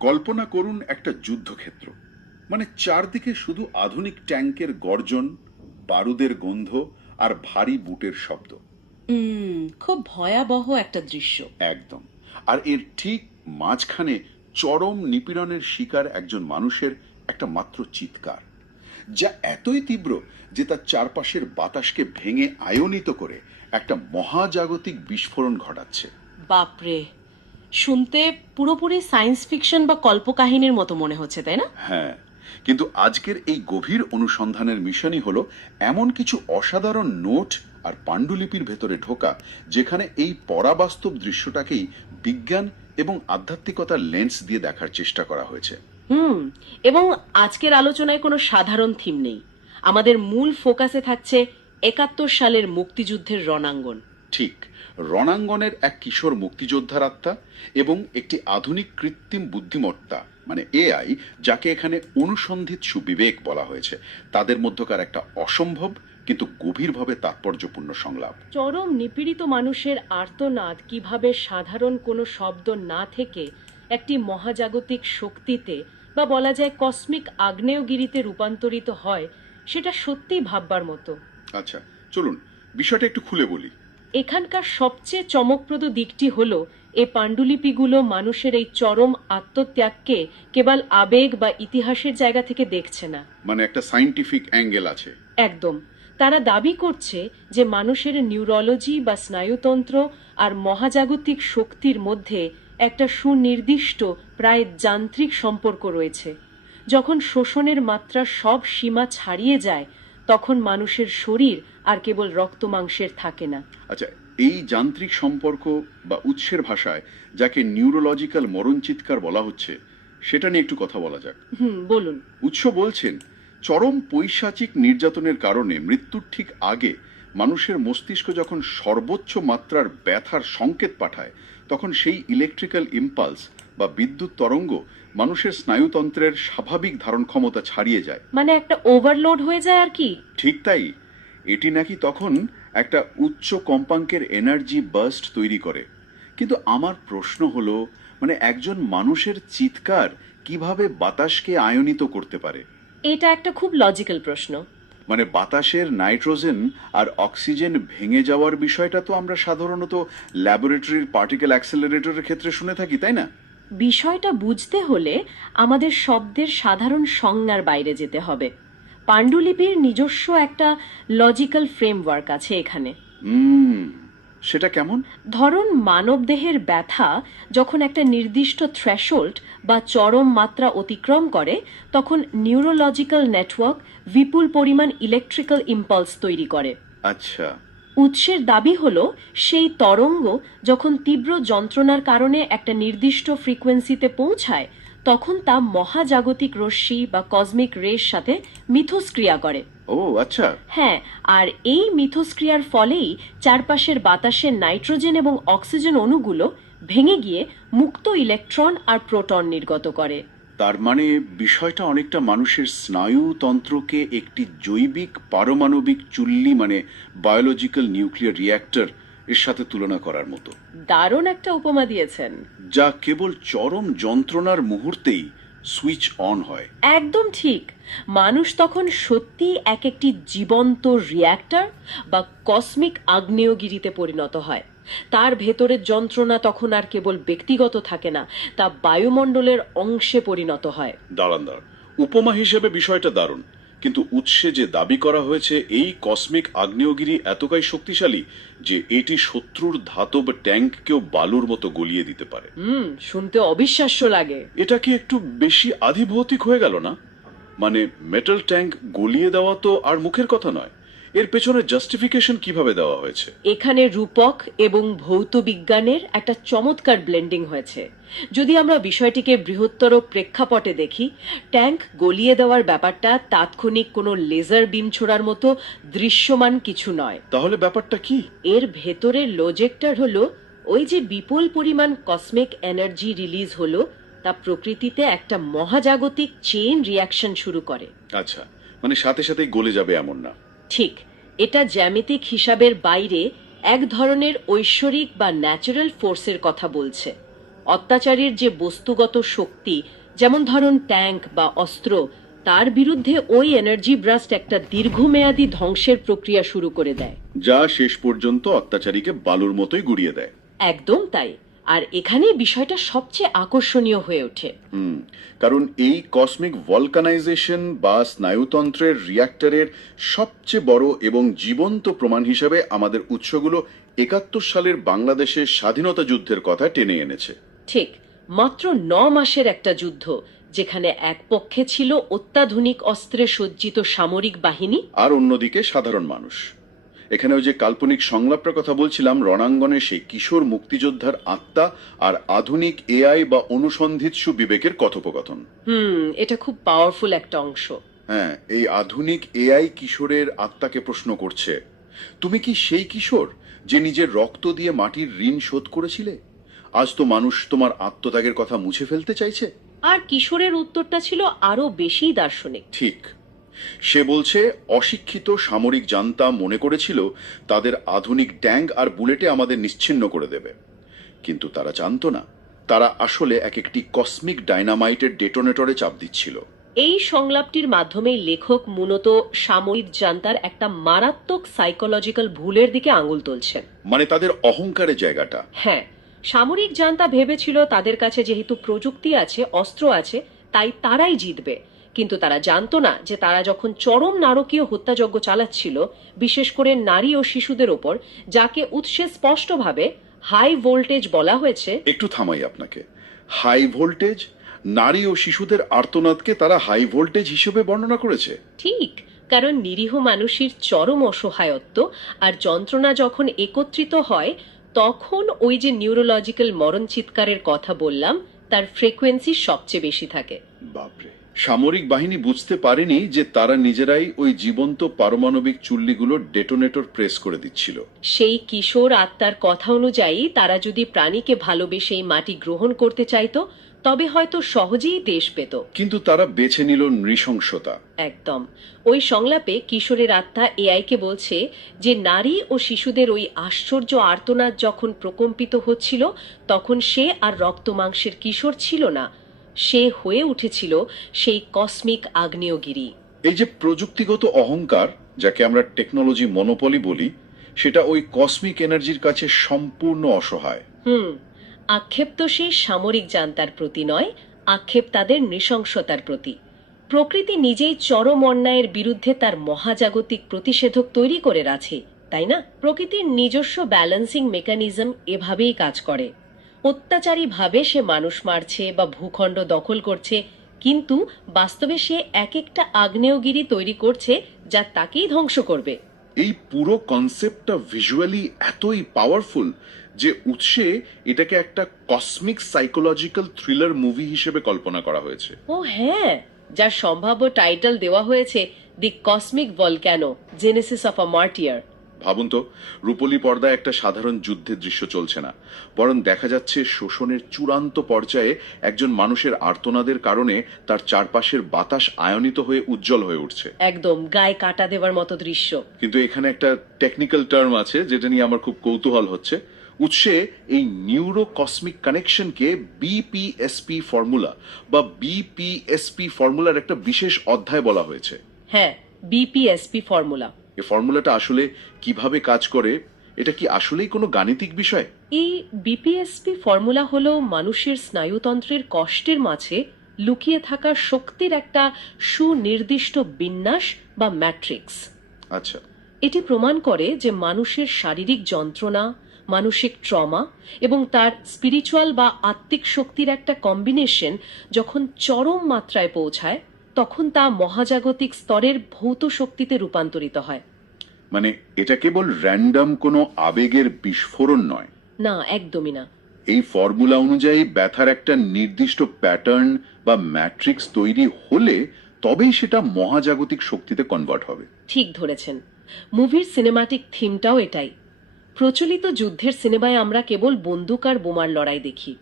কল্পনা করুন একটা যুদ্ধক্ষেত্র, মানে চারদিকে শুধু আধুনিক ট্যাঙ্কের গর্জন, বারুদের গন্ধ আর ভারী বুটের শব্দ। খুব ভয়াবহ একটা দৃশ্য। একদম। আর এর ঠিক মাঝখানে চরম নিপীড়নের শিকার একজন মানুষের একটা মাত্র চিৎকার, যা এতই তীব্র যে তার চারপাশের বাতাসকে ভেঙে আয়নিত করে একটা মহাজাগতিক বিস্ফোরণ ঘটাচ্ছে। বাপরে, শুনতে পুরোপুরি সায়েন্স ফিকশন বা কল্পকাহিনীর মতো মনে হচ্ছে, তাই না? হ্যাঁ, কিন্তু আজকের এই গভীর অনুসন্ধানের মিশনই হলো এমন কিছু অসাধারণ নোট আর পাণ্ডুলিপির ভেতরে ঢোকা, যেখানে এই পরাবাস্তব দৃশ্যটাকেই বিজ্ঞান এবং আধ্যাত্মিকতার লেন্স দিয়ে দেখার চেষ্টা করা হয়েছে। এবং আজকের আলোচনায় কোনো সাধারণ থিম নেই। আমাদের মূল ফোকাসে থাকছে 71 সালের মুক্তিযুদ্ধের রণাঙ্গন। ঠিক, রণাঙ্গনের এক কিশোর মুক্তিযোদ্ধার আত্মা এবং একটি আধুনিক কৃত্রিম বুদ্ধিমত্তা মানে এআই, যাকে এখানে অনুসন্ধিৎসু বিবেক বলা হয়েছে, তাদের মধ্যকার একটা অসম্ভব কিন্তু গভীরভাবে তাৎপর্যপূর্ণ সংলাপ। চরম নিপীড়িত মানুষের আর্তনাদ কিভাবে সাধারণ কোনো শব্দ না থেকে একটি মহাজাগতিক শক্তিতে বা বলা যায় কসমিক আগ্নেয়গিরিতে রূপান্তরিত হয়, সেটা সত্যিই ভাববার মতো। আচ্ছা, চলুন বিষয়টা একটু খুলে বলি। এখানকার সবচেয়ে চমকপ্রদ দিকটি হলো এই পাণ্ডুলিপিগুলো মানুষের এই চরম আত্মত্যাগকে কেবল আবেগ বা ইতিহাসের জায়গা থেকে দেখছে না। মানে একটা সায়েন্টিফিক অ্যাঙ্গেল আছে। একদম। তারা দাবি করছে যে মানুষের নিউরোলজি বা স্নায়ুতন্ত্র আর মহাজাগতিক শক্তির মধ্যে একটা সুনির্দিষ্ট প্রায় যান্ত্রিক সম্পর্ক রয়েছে। যখন শোষণের মাত্রা সব সীমা ছাড়িয়ে যায়, তখন মানুষের শরীর আর কেবল রক্ত মাংসের থাকে না। আচ্ছা, এই যান্ত্রিক সম্পর্ক বা উৎসের ভাষায় যাকে নিউরোলজিক্যাল মরণ চিৎকার বলা হচ্ছে, সেটা নিয়ে একটু কথা বলা যাক। বলুন। উৎস বলছেন, চরম পৈশাচিক নির্যাতনের কারণে মৃত্যুর ঠিক আগে মানুষের মস্তিষ্ক যখন সর্বোচ্চ মাত্রার ব্যথার সংকেত পাঠায়, তখন সেই ইলেকট্রিক্যাল ইম্পালস বা বিদ্যুৎ তরঙ্গ মানুষের স্নায়ুতন্ত্রের স্বাভাবিক ধারণ ক্ষমতা ছাড়িয়ে যায়। মানে একটা ওভারলোড হয়ে যায় আর কি। ঠিক তাই। এটি নাকি তখন একটা উচ্চ কম্পাঙ্কের এনার্জি বার্স্ট তৈরি করে। কিন্তু আমার প্রশ্ন হলো, মানে একজন মানুষের চিৎকার কিভাবে বাতাসকে আয়নিত করতে পারে? এটা একটা খুব লজিক্যাল প্রশ্ন। মানে বাতাসের নাইট্রোজেন আর অক্সিজেন ভেঙে যাওয়ার বিষয়টা তো আমরা সাধারণত ল্যাবরেটরির পার্টিকেল অ্যাক্সেলারেটরের ক্ষেত্রে শুনে থাকি, তাই না? বিষয়টা বুঝতে হলে আমাদের শব্দের সাধারণ সংজ্ঞার বাইরে যেতে হবে। পাণ্ডুলিপির নিজস্ব একটা লজিক্যাল ফ্রেমওয়ার্ক আছে এখানে। সেটা কেমন? ধরুন, মানবদেহের ব্যথা যখন একটা নির্দিষ্ট থ্রেশোল্ড বা চরম মাত্রা অতিক্রম করে, তখন নিউরোলজিক্যাল নেটওয়ার্ক বিপুল পরিমাণ ইলেকট্রিক্যাল ইম্পালস তৈরি করে। আচ্ছা। উৎসের দাবি হলো সেই তরঙ্গ যখন তীব্র যন্ত্রণার কারণে একটা নির্দিষ্ট ফ্রিকোয়েন্সিতে পৌঁছায়, তখন তা মহাজাগতিক রশ্মি বা কসমিক রের সাথে মিথস্ক্রিয়া করে। ও আচ্ছা। হ্যাঁ, আর এই মিথস্ক্রিয়ার ফলেই চারপাশের বাতাসের নাইট্রোজেন এবং অক্সিজেন অণুগুলো ভেঙে গিয়ে মুক্ত ইলেকট্রন আর প্রোটন নির্গত করে। তার মানে বিষয়টা অনেকটা মানুষের স্নায়ুতন্ত্রকে একটি জৈবিক পারমাণবিক চুল্লি মানে বায়োলজিক্যাল নিউক্লিয়ার রিঅ্যাক্টর এর সাথে তুলনা করার মতো। দারুণ একটা উপমা দিয়েছেন। যা কেবল চরম যন্ত্রণার মুহূর্তেই সুইচ অন হয়। একদম ঠিক। মানুষ তখন সত্যি এক একটি জীবন্ত রিঅ্যাক্টর বা কসমিক আগ্নেয়গিরিতে পরিণত হয়। তার ভেতরের যন্ত্রণা তখন আর কেবল ব্যক্তিগত থাকে না, তা বায়ুমণ্ডলের অংশে পরিণত হয়। দাঁড়ান দাঁড়ান, উপমা হিসেবে বিষয়টা দারুণ, কিন্তু উৎসে যে দাবি করা হয়েছে এই কসমিক আগ্নেয়গিরি এতটাই শক্তিশালী যে এটি শত্রুর ধাতব ট্যাঙ্ককেও বালুর মতো গলিয়ে দিতে পারে। শুনতে অবিশ্বাস্য লাগে। এটা কি একটু বেশি আধিভৌতিক হয়ে গেল না? মানে মেটাল ট্যাঙ্ক গলিয়ে দেওয়া তো আর মুখের কথা নয়। এর পেছনে জাস্টিফিকেশন কিভাবে দেওয়া হয়েছে? এখানে রূপক এবং ভৌত বিজ্ঞানের একটা চমৎকার ব্লেন্ডিং হয়েছে। যদি আমরা বিষয়টিকে বৃহত্তর প্রেক্ষাপটে দেখি, ট্যাঙ্ক গলিয়ে দেওয়ার ব্যাপারটা তাৎক্ষণিক কোনো লেজার বিম ছোড়ার মতো দৃশ্যমান কিছু নয়। তাহলে ব্যাপারটা কি? এর ভেতরের লজেক্টর হলো ওই যে বিপুল পরিমাণ কসমিক এনার্জি রিলিজ হলো, তা প্রকৃতিতে একটা মহাজাগতিক চেইন রিয়াকশন শুরু করে। আচ্ছা, মানে সাথে সাথেই গলে যাবে এমন না। ঠিক। এটা জ্যামিতিক হিসাবের বাইরে এক ধরনের ঐশ্বরিক বা ন্যাচারাল ফোর্সের কথা বলছে। অত্যাচারের যে বস্তুগত শক্তি, যেমন ধরুন ট্যাঙ্ক বা অস্ত্র, তার বিরুদ্ধে ওই এনার্জি ব্রাস্ট একটা দীর্ঘমেয়াদী ধ্বংসের প্রক্রিয়া শুরু করে দেয়। যা শেষ পর্যন্ত অত্যাচারীকে বালুর মতোই গুড়িয়ে দেয়। একদম তাই। আর এখানেই বিষয়টা সবচেয়ে আকর্ষণীয় হয়ে ওঠে। কারণ এই কসমিক ভলকানাইজেশন বা স্নায়ুতন্ত্রের রিয়্যাক্টরের সবচেয়ে বড় এবং জীবন্ত প্রমাণ হিসেবে আমাদের উৎসগুলো ৭১ সালের বাংলাদেশের স্বাধীনতা যুদ্ধের কথা টেনে এনেছে। ঠিক, মাত্র ৯ মাসের একটা যুদ্ধ, যেখানে এক পক্ষে ছিল অত্যাধুনিক অস্ত্রে সজ্জিত সামরিক বাহিনী, আর অন্যদিকে সাধারণ মানুষ। এখানে ওই যে কাল্পনিক সংলাপের কথা বলছিলাম, রণাঙ্গনে সেই কিশোর মুক্তিযোদ্ধার আত্মা আর আধুনিক এআই বা অনুসন্ধিৎসু বিবেকের কথোপকথন। এটা খুব পাওয়ারফুল একটা অংশ। হ্যাঁ, এই আধুনিক এআই কিশোরের আত্মাকে প্রশ্ন করছে, তুমি কি সেই কিশোর যে নিজের রক্ত দিয়ে মাটির ঋণ শোধ করেছিলে? আজ তো মানুষ তোমার আত্মত্যাগের কথা মুছে ফেলতে চাইছে। আর কিশোরের উত্তরটা ছিল আরো বেশি দার্শনিক। ঠিক, সে বলছে অশিক্ষিত সামরিক জান্তা মনে করেছিল তাদের আধুনিক ট্যাঙ্ক আর বুলেটে আমাদের নিশ্চিহ্ন করে দেবে, কিন্তু তারা জানতো না তারা আসলে এক একটি কসমিক ডাইনামাইটের ডেটোনেটরে চাপ দিচ্ছিল। এই সংলাপটির মাধ্যমেই লেখক মূলত সামরিক জান্তার একটা মারাত্মক সাইকোলজিক্যাল ভুলের দিকে আঙুল তুলছেন। মানে তাদের অহংকারের জায়গাটা। হ্যাঁ, সামরিক জান্তা ভেবেছিল তাদের কাছে যেহেতু প্রযুক্তি আছে, অস্ত্র আছে, তাই তারাই জিতবে। কিন্তু তারা জানতো না যে তারা যখন চরম নারকীয় হত্যাযজ্ঞ চালাচ্ছিল, বিশেষ করে নারী ও শিশুদের ওপর, যাকে উৎসে স্পষ্টভাবে হাই ভোল্টেজ বলা হয়েছে। একটু থামাই আপনাকে। High voltage? নারী ও শিশুদের আর্তনাদকে তারা হাই ভোল্টেজ হিসেবে বর্ণনা করেছে। ঠিক, কারণ নিরীহ মানুষের চরম অসহায়ত্ব আর যন্ত্রণা যখন একত্রিত হয়, তখন ওই যে নিউরোলজিক্যাল মরণ চিৎকারের কথা বললাম, তার ফ্রিকোয়েন্সি সবচেয়ে বেশি থাকে। বাপরে, সামরিক বাহিনী বুঝতে পারেনি যে তারা নিজেরাই ওই জীবন্ত পারমাণবিক চুল্লিগুলো ডেটোনেটর প্রেস করে দিচ্ছিল। সেই কিশোর আত্মার কথা অনুযায়ী তারা যদি প্রাণীকে ভালোবেসে এই মাটি গ্রহণ করতে চাইতো, তবে হয়তো সহজেই দেশ পেত। কিন্তু তারা বেছে নিল নৃশংসতা। একদম। ওই সংলাপে কিশোরের আত্মা এআইকে বলছে যে নারী ও শিশুদের ওই আশ্চর্য আর্তনাদ যখন প্রকম্পিত হচ্ছিল, তখন সে আর রক্তমাংসের কিশোর ছিল না, সে হয়ে উঠেছিল সেই কসমিক আগ্নেয়গিরি। এই যে প্রযুক্তিগত অহংকার, যাকে আমরা টেকনোলজি মনোপলি বলি, সেটা ওই কসমিক এনার্জির কাছে সম্পূর্ণ অসহায়। আক্ষেপ তো সেই সামরিক জান্তার প্রতি নয়, আক্ষেপ তাদের নৃশংসতার প্রতি। প্রকৃতি নিজেই চরম অন্যায়ের বিরুদ্ধে তার মহাজাগতিক প্রতিষেধক তৈরি করে আছে, তাই না? প্রকৃতির নিজস্ব ব্যালেন্সিং মেকানিজম এভাবেই কাজ করে। অত্যাচারী ভাবে সে মানুষ মারছে বা ভূখণ্ড দখল করছে, কিন্তু বাস্তবে সে এক একটা আগ্নেয়গিরি তৈরি করছে যা তাকেই ধ্বংস করবে। এই পুরো কনসেপ্টটা ভিজুয়ালি এতই পাওয়ারফুল যে উৎসে এটাকে একটা কসমিক সাইকোলজিক্যাল থ্রিলার মুভি হিসেবে কল্পনা করা হয়েছে। ও হ্যাঁ, যার সম্ভাব্য টাইটেল দেওয়া হয়েছে the cosmic volcano, genesis of a martyr. ভাবুন তো, রূপলি পর্দায় একটা সাধারণ যুদ্ধের দৃশ্য চলছে না, বরং দেখা যাচ্ছে শোষণের চূড়ান্ত পর্যায়ে একজন মানুষের আর্তনাদের কারণে তার চারপাশের বাতাস আয়নিত হয়ে উজ্জ্বল হয়ে উঠছে। একদম গায়ে কাটা দেওয়ার মতো দৃশ্য। কিন্তু এখানে একটা টেকনিক্যাল টার্ম আছে যেটা নিয়ে আমার খুব কৌতূহল হচ্ছে। উৎসে এই নিউরো কসমিক কানেকশনকে বিপিএসপি ফর্মুলা বা বিপিএসপি ফর্মুলার একটা বিশেষ অধ্যায় বলা হয়েছে। হ্যাঁ, বিপিএসপি ফর্মুলা। এই ফর্মুলাটা আসলে কিভাবে কাজ করে, এটা কি আসলেই কোনো গাণিতিক বিষয়? এই বিপিএসপি ফর্মুলা হলো মানুষের স্নায়ুতন্ত্রের কষ্টের মাঝে লুকিয়ে থাকা শক্তির একটা সুনির্দিষ্ট বিন্যাস বা ম্যাট্রিক্স। আচ্ছা। এটি প্রমাণ করে যে মানুষের শারীরিক যন্ত্রণা, মানসিক ট্রমা এবং তার স্পিরিচুয়াল বা আত্মিক শক্তির একটা কম্বিনেশন যখন চরম মাত্রায় পৌঁছায়, তখন তা মহাজাগতিক স্তরের ভৌত শক্তিতে রূপান্তরিত হয়। মানে এটা কেবল র্যান্ডম কোনো আবেগের বিস্ফোরণ নয়। না, একদমই না। এই ফর্মুলা অনুযায়ী ব্যথার একটা নির্দিষ্ট প্যাটার্ন বা ম্যাট্রিক্স তৈরি হলে তবেই সেটা মহাজাগতিক শক্তিতে কনভার্ট হবে। ঠিক ধরেছেন। মুভির সিনেমাটিক থিমটাও এটাই। প্রচলিত যুদ্ধের সিনেমায় আমরা কেবল বন্দুক আর বোমার লড়াই দেখি।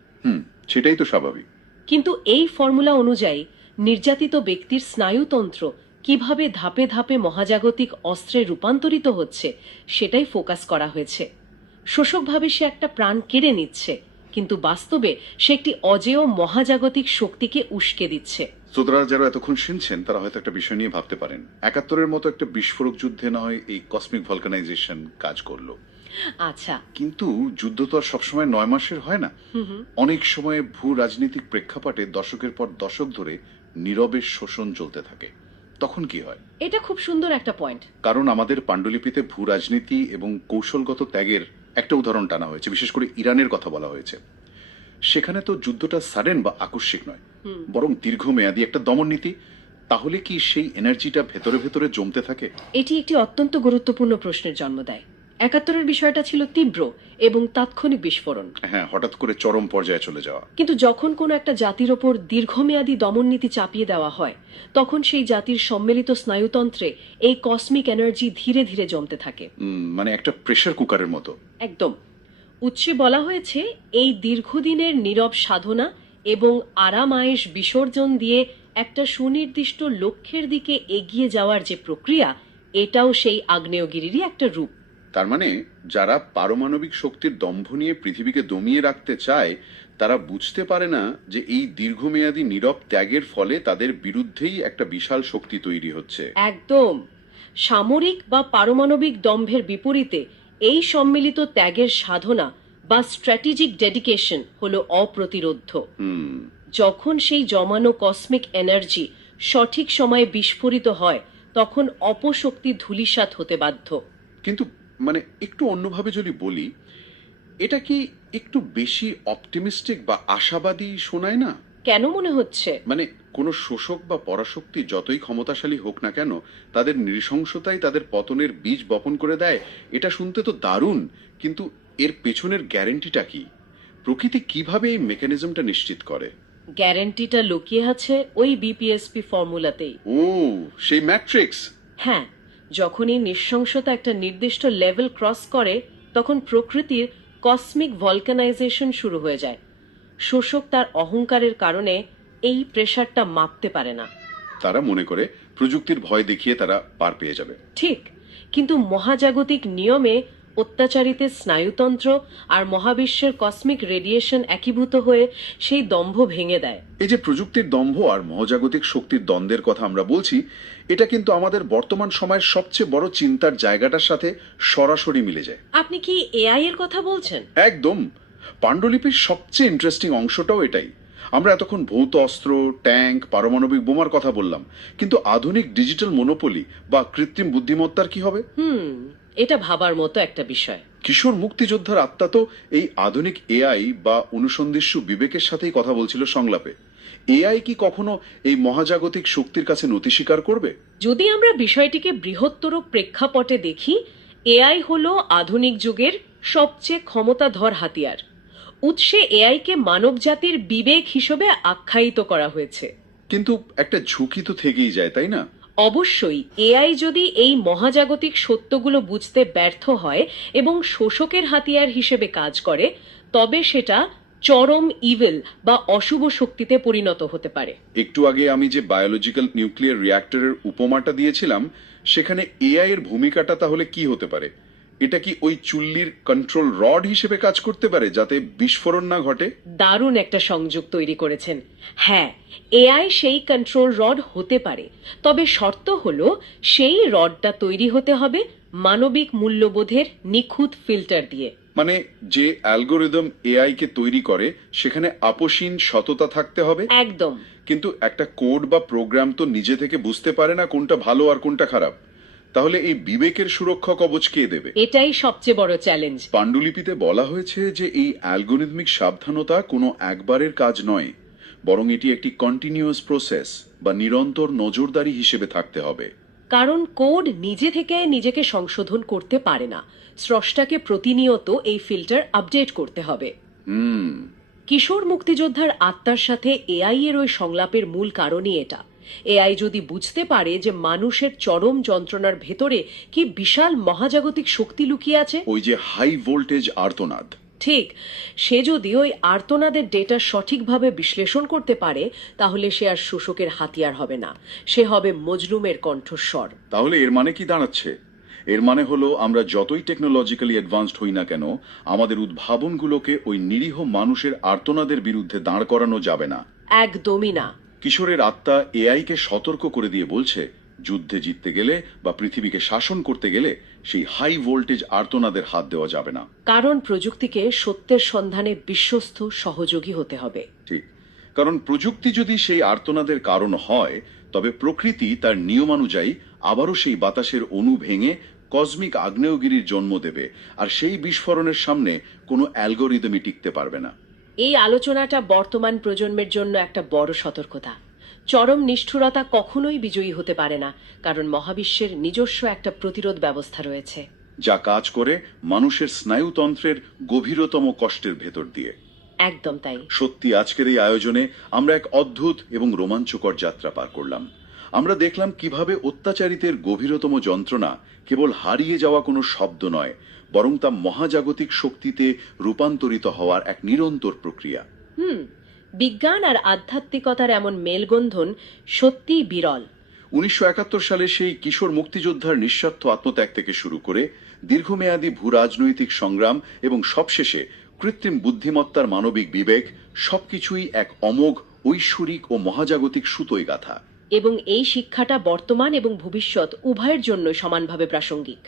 সেটাই তো স্বাভাবিক। কিন্তু এই ফর্মুলা অনুযায়ী নির্যাতিত ব্যক্তির স্নায়ুতন্ত্র কিভাবে ধাপে ধাপে মহাজাগতিক অস্ত্রে রূপান্তরিত হচ্ছে সেটাই ফোকাস করা হয়েছে। শোষকভাবে সে একটা প্রাণ কেড়ে নিচ্ছে, কিন্তু বাস্তবে সে একটি অজেয় মহাজাগতিক শক্তিকে উস্কে দিচ্ছে। শ্রোতারা যারা এতক্ষণ শুনছেন তারা হয়তো একটা বিষয় নিয়ে ভাবতে পারেন, ৭১-এর মতো একটা বিস্ফোরক যুদ্ধে না হয় এই কসমিক ভলকানাইজেশন কাজ করলো, আচ্ছা, কিন্তু যুদ্ধ তো আর সবসময় ৯ মাসের হয় না। অনেক সময় ভূ রাজনৈতিক প্রেক্ষাপটে দশকের পর দশক ধরে নীরবে শোষণ চলতে থাকে। তখন কি হয়? এটা খুব সুন্দর একটা পয়েন্ট। কারণ আমাদের পাণ্ডুলিপিতে ভূ রাজনীতি এবং কৌশলগত ত্যাগের একটা উদাহরণ টানা হয়েছে, বিশেষ করে ইরানের কথা বলা হয়েছে। সেখানে তো যুদ্ধটা সাডেন বা আকস্মিক নয়, বরং দীর্ঘমেয়াদী একটা দমন নীতি। তাহলে কি সেই এনার্জিটা ভেতরে ভেতরে জমতে থাকে? এটি একটি অত্যন্ত গুরুত্বপূর্ণ প্রশ্নের জন্ম দেয়। ৭১-এর বিষয়টা ছিল তীব্র এবং তাৎক্ষণিক বিস্ফোরণ। হ্যাঁ, হঠাৎ করে চরম পর্যায়ে চলে যাওয়া। কিন্তু যখন কোনো একটা জাতির ওপর দীর্ঘমেয়াদী দমননীতি চাপিয়ে দেওয়া হয়, তখন সেই জাতির সম্মিলিত স্নায়ুতন্ত্রে এই কসমিক এনার্জি ধীরে ধীরে জমতে থাকে। মানে একটা প্রেসার কুকারের মতো। একদম। উৎসে বলা হয়েছে এই দীর্ঘদিনের নীরব সাধনা এবং আরাম আয়েশ বিসর্জন দিয়ে একটা সুনির্দিষ্ট লক্ষ্যের দিকে এগিয়ে যাওয়ার যে প্রক্রিয়া, এটাও সেই আগ্নেয়গিরিরই একটা রূপ। তার মানে যারা পারমাণবিক শক্তির দম্ভ নিয়ে পৃথিবীকে দমিয়ে রাখতে চায়, তারা বুঝতে পারে না যে এই দীর্ঘমেয়াদী নীরব ত্যাগের ফলে তাদের বিরুদ্ধেই একটা বিশাল শক্তি তৈরি হচ্ছে। একদম। সামরিক বা পারমাণবিক দম্ভের বিপরীতে এই সম্মিলিত ত্যাগের সাধনা বা স্ট্র্যাটেজিক ডেডিকেশন হলো অপ্রতিরোধ্য। যখন সেই জমানো কসমিক এনার্জি সঠিক সময়ে বিস্ফোরিত হয়, তখন অপশক্তি ধূলিসাৎ হতে বাধ্য। কিন্তু মানে একটু অন্যভাবে যদি বলি, এটা কি একটু বেশি অপটিমিস্টিক বা আশাবাদী শোনায় না? কেন মনে হচ্ছে? মানে কোনো শোষক বা পরাশক্তি যতই ক্ষমতাশালী হোক না কেন, তাদের নৃশংসতাই তাদের পতনের বীজ বপন করে দেয়। এটা শুনতে তো দারুণ, কিন্তু এর পেছনের গ্যারেন্টিটা কি? প্রকৃতি কিভাবে এই মেকানিজমটা নিশ্চিত করে? গ্যারান্টিটা লুকিয়ে আছে ওই বিপিএসপি ফর্মুলাতেই। ও, সেই ম্যাট্রিক্স। হ্যাঁ, যখনই নৃশংসতা একটা নির্দিষ্ট লেভেল ক্রস করে, তখন প্রকৃতির কসমিক ভলকানাইজেশন শুরু হয়ে যায়। শোষক তার অহংকারের কারণে এই প্রেসারটা মাপতে পারে না। তারা মনে করে প্রযুক্তির ভয় দেখিয়ে তারা পার পেয়ে যাবে। ঠিক, কিন্তু মহাজাগতিক নিয়মে অত্যাচারিতের স্নায়ুতন্ত্র আর মহাবিশ্বের কসমিক রেডিয়েশন একীভূত হয়ে সেই দম্ভ ভেঙে দেয়। এই যে প্রযুক্তির দম্ভ আর মহাজাগতিক শক্তির দ্বন্দ্বের কথা আমরা বলছি, এটা কিন্তু আমাদের বর্তমান সময়ের সবচেয়ে বড় চিন্তার জায়গাটার সাথে সরাসরি মিলে যায়। আপনি কি এআই এর কথা বলছেন? একদম। পাণ্ডুলিপির সবচেয়ে ইন্টারেস্টিং অংশটাও এটাই। আমরা এতক্ষণ ভৌত অস্ত্র, ট্যাঙ্ক, পারমাণবিক বোমার কথা বললাম, কিন্তু আধুনিক ডিজিটাল মনোপলি বা কৃত্রিম বুদ্ধিমত্তার কি হবে? এটা ভাবার মতো একটা বিষয়। কিশোর মুক্তিযোদ্ধার আত্মা তো এই আধুনিক এআই বা অনুসন্ধিৎসু বিবেকের সাথেই কথা বলছিল সংলাপে। এআই কি কখনো এই মহাজাগতিক শক্তির কাছে নতি স্বীকার করবে? যদি আমরা বিষয়টিকে বৃহত্তর প্রেক্ষাপটে দেখি, এআই হলো আধুনিক যুগের সবচেয়ে ক্ষমতাধর হাতিয়ার। উৎসে এআইকে মানবজাতির বিবেক হিসেবে আখ্যায়িত করা হয়েছে। কিন্তু একটা ঝুঁকি তো থেকেই যায়, তাই না? অবশ্যই, এআই যদি এই মহাজাগতিক সত্যগুলো বুঝতে ব্যর্থ হয় এবং শোষকের হাতিয়ার হিসেবে কাজ করে, তবে সেটা চরম ইভিল বা অশুভ শক্তিতে পরিণত হতে পারে। একটু আগে আমি যে বায়োলজিক্যাল নিউক্লিয়ার রিঅ্যাক্টরের উপমাটা দিয়েছিলাম, সেখানে এআই এর ভূমিকাটা তাহলে কি হতে পারে? এটা কি ওই চুল্লির কন্ট্রোল রড হিসেবে কাজ করতে পারে যাতে বিস্ফোরণ না ঘটে? দারুণ একটা সংযোগ তৈরি করেছেন। হ্যাঁ, এআই সেই কন্ট্রোল রড হতে পারে, তবে শর্ত হলো সেই রডটা তৈরি হতে হবে মানবিক মূল্যবোধের নিখুঁত ফিল্টার দিয়ে। মানে যে অ্যালগোরিদম এআই কে তৈরি করে সেখানে আপোষহীন সততা থাকতে হবে। একদম। কিন্তু একটা কোড বা প্রোগ্রাম তো নিজে থেকে বুঝতে পারে না কোনটা ভালো আর কোনটা খারাপ। তাহলে এই বিবেকের সুরক্ষা কবচ কে দেবে? এটাই সবচেয়ে বড় চ্যালেঞ্জ। পাণ্ডুলিপিতে বলা হয়েছে যে এই অ্যালগোরিদমিক সাবধানতা কোনো একবারের কাজ নয়, বরং এটি একটি কন্টিনিউয়াস প্রসেস বা নিরন্তর নজরদারি হিসেবে থাকতে হবে। কারণ কোড নিজে থেকে নিজেকে সংশোধন করতে পারে না, স্রষ্টাকে প্রতিনিয়ত এই ফিল্টার আপডেট করতে হবে। কিশোর মুক্তিযোদ্ধার আত্মার সাথে এআই এর ওই সংলাপের মূল কারণই এটা। এআই যদি বুঝতে পারে যে মানুষের চরম যন্ত্রণার ভেতরে কি বিশাল মহাজাগতিক শক্তি লুকিয়ে আছে, ওই যে হাই ভোল্টেজ আর্তনাদ, ঠিক, সে যদি ওই আর্তনাদের ডেটা সঠিকভাবে বিশ্লেষণ করতে পারে, তাহলে সে আর শোষকের হাতিয়ার হবে না, সে হবে মজলুমের কণ্ঠস্বর। তাহলে এর মানে কি দাঁড়াচ্ছে? এর মানে হলো আমরা যতই টেকনোলজিক্যালি অ্যাডভান্সড হই না কেন, আমাদের উদ্ভাবনগুলোকে ওই নিরীহ মানুষের আর্তনাদের বিরুদ্ধে দাঁড় করানো যাবে না। একদমই না। কিশোরের আত্মা এআইকে সতর্ক করে দিয়ে বলছে, যুদ্ধে জিততে গেলে বা পৃথিবীকে শাসন করতে গেলে সেই হাই ভোল্টেজ আর্তনাদের হাত দেওয়া যাবে না। কারণ প্রযুক্তিকে সত্যের সন্ধানে বিশ্বস্ত সহযোগী হতে হবে। ঠিক, কারণ প্রযুক্তি যদি সেই আর্তনাদের কারণ হয়, তবে প্রকৃতি তার নিয়মানুযায়ী আবারও সেই বাতাসের অণু ভেঙে কসমিক আগ্নেয়গিরির জন্ম দেবে, আর সেই বিস্ফোরণের সামনে কোনো অ্যালগোরিদমই টিকতে পারবে না। এই আলোচনাটা বর্তমান প্রজন্মের জন্য একটা বড় সতর্কতা। চরম নিষ্ঠুরতা কখনোই বিজয়ী হতে পারে না, কারণ মহাবিশ্বের নিজস্ব একটা প্রতিরোধ ব্যবস্থা রয়েছে, যা কাজ করে মানুষের স্নায়ুতন্ত্রের গভীরতম কষ্টের ভেতর দিয়ে। একদম তাই। সত্যি আজকের এই আয়োজনে আমরা এক অদ্ভুত এবং রোমাঞ্চকর যাত্রা পার করলাম। আমরা দেখলাম কিভাবে অত্যাচারিতের গভীরতম যন্ত্রণা কেবল হারিয়ে যাওয়া কোনো শব্দ নয়, বরং তা মহাজাগতিক শক্তিতে রূপান্তরিত হওয়ার এক নিরন্তর প্রক্রিয়া। বিজ্ঞান আর আধ্যাত্মিকতার এমন মেলবন্ধন সত্যিই বিরল। 1971 সালে সেই কিশোর মুক্তিযোদ্ধার নিঃস্বার্থ আত্মত্যাগ থেকে শুরু করে দীর্ঘমেয়াদী ভূরাজনৈতিক সংগ্রাম এবং সবশেষে কৃত্রিম বুদ্ধিমত্তার মানবিক বিবেক, সবকিছুই এক অমোঘ ঐশ্বরিক ও মহাজাগতিক সুতোয় গাঁথা। এবং এই শিক্ষাটা বর্তমান এবং ভবিষ্যৎ উভয়ের জন্য সমানভাবে প্রাসঙ্গিক।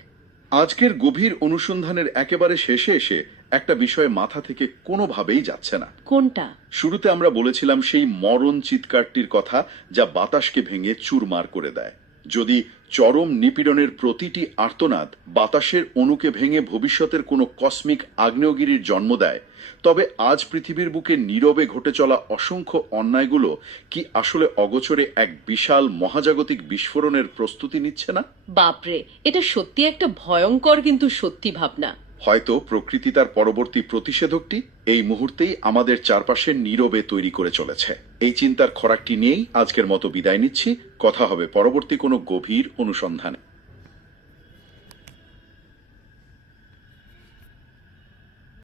আজকের গভীর অনুসন্ধানের একেবারে শেষে এসে একটা বিষয় মাথা থেকে কোনোভাবেই যাচ্ছে না। কোনটা? শুরুতে আমরা বলেছিলাম সেই মরণ চিৎকারটির কথা, যা বাতাসকে ভেঙে চুরমার করে দেয়। যদি চরম নিপীড়নের প্রতিটি আর্তনাদ বাতাসের অণুকে ভেঙে ভবিষ্যতের কোনো কসমিক আগ্নেয়গিরির জন্ম দেয়, তবে আজ পৃথিবীর বুকে নীরবে ঘটে চলা অসংখ্য অন্যায়গুলো কি আসলে অগোচরে এক বিশাল মহাজাগতিক বিস্ফোরণের প্রস্তুতি নিচ্ছে না? বাপরে, এটা সত্যি একটা ভয়ঙ্কর কিন্তু সত্যি ভাবনা। হয়তো প্রকৃতি তার পরবর্তী প্রতিষেধকটি এই মুহূর্তেই আমাদের চারপাশে নীরবে তৈরি করে চলেছে। এই চিন্তার খোরাকটি নিয়েই আজকের মতো বিদায় নিচ্ছি। কথা হবে পরবর্তী কোনো গভীর অনুসন্ধানে।